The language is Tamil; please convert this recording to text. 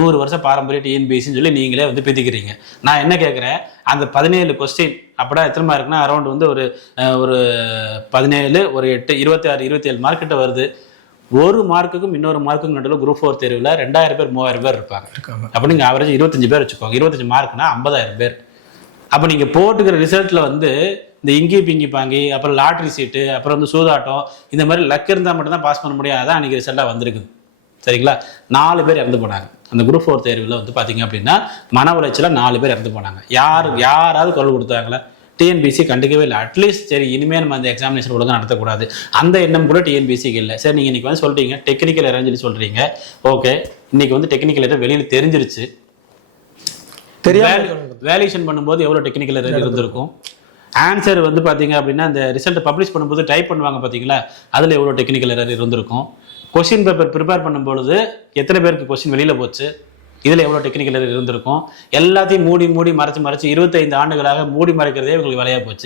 100 வருஷம் பாரம்பரிய டிஎன்பிஎஸ்சின்னு சொல்லி நீங்களே வந்து பிதிக்கிறீங்க. நான் என்ன கேட்குறேன், அந்த 17 கொஸ்டின் அப்படின்னா எத்தனை மார்க்குன்னா அரௌண்ட் வந்து ஒரு ஒரு 17 ஒரு 8 26 27 மார்க் கிட்ட வருது. ஒரு மார்க்குக்கும் இன்னொரு மார்க்குக்கும் நடுவில் குரூப் 4 தேர்வில் 2000 பேர் 3000 பேர் இருப்பாங்க. அப்போ நீங்கள் ஆவரேஜ் 25 பேர் வச்சுக்கோங்க. 25 மார்க்னா 50,000 பேர். அப்போ நீங்கள் போட்டுக்கிற ரிசல்ட்டில் வந்து இந்த இங்கி பிங்கி பாங்கி, அப்புறம் லாட்ரி சீட்டு, அப்புறம் வந்து சூதாட்டம், இந்த மாதிரி லக் இருந்தால் மட்டும்தான் பாஸ் பண்ண முடியும். அதான் அன்றைக்கி ரிசல்ட்டாக வந்திருக்குது. சரிங்களா? 4 பேர் இறந்து போனாங்க அந்த குரூப் 4 தேர்வில் வந்து பார்த்தீங்க அப்படின்னா. மன உளைச்சலில் 4 பேர் இறந்து போனாங்க. யாராவது குரல் கொடுத்தாங்களா? டிஎன்பிசி கண்டுக்கவே இல்லை. அட்லீஸ்ட் சரி இனிமேல் நம்ம அந்த எக்ஸாமினேஷன் ஒழுங்காக நடத்தக்கூடாது அந்த எண்ணம் கூட டிஎன்பிசிக்கு இல்லை. சரி, நீங்கள் இன்றைக்கி வந்து சொல்கிறீங்க டெக்னிக்கல் எரர்னு சொல்லி சொல்கிறீங்க. ஓகே, இன்றைக்கி வந்து டெக்னிக்கல் எரர் வெளியில் தெரிஞ்சிருச்சு. வேல்யூஷன் பண்ணும்போது எவ்வளோ டெக்னிக்கல் எரர் இருந்திருக்கும். ஆன்சர் வந்து பார்த்தீங்க அப்படின்னா அந்த ரிசல்ட்டை பப்ளிஷ் பண்ணும்போது டைப் பண்ணுவாங்க பார்த்தீங்களா, அதில் எவ்வளோ டெக்னிக்கல் எரர் இருந்திருக்கும். கொஸ்டின் பேப்பர் ப்ரிப்பேர் பண்ணும்பொழுது எத்தனை பேருக்கு கொஸ்டின் வெளியில் போச்சு, இதில் எவ்வளோ டெக்னிக்கல் எரர் இருந்திருக்கும். எல்லாத்தையும் மூடி மறைச்சு 25 ஆண்டுகளாக மூடி மறைக்கிறதே இவங்களுக்கு வேலையாக போச்சு.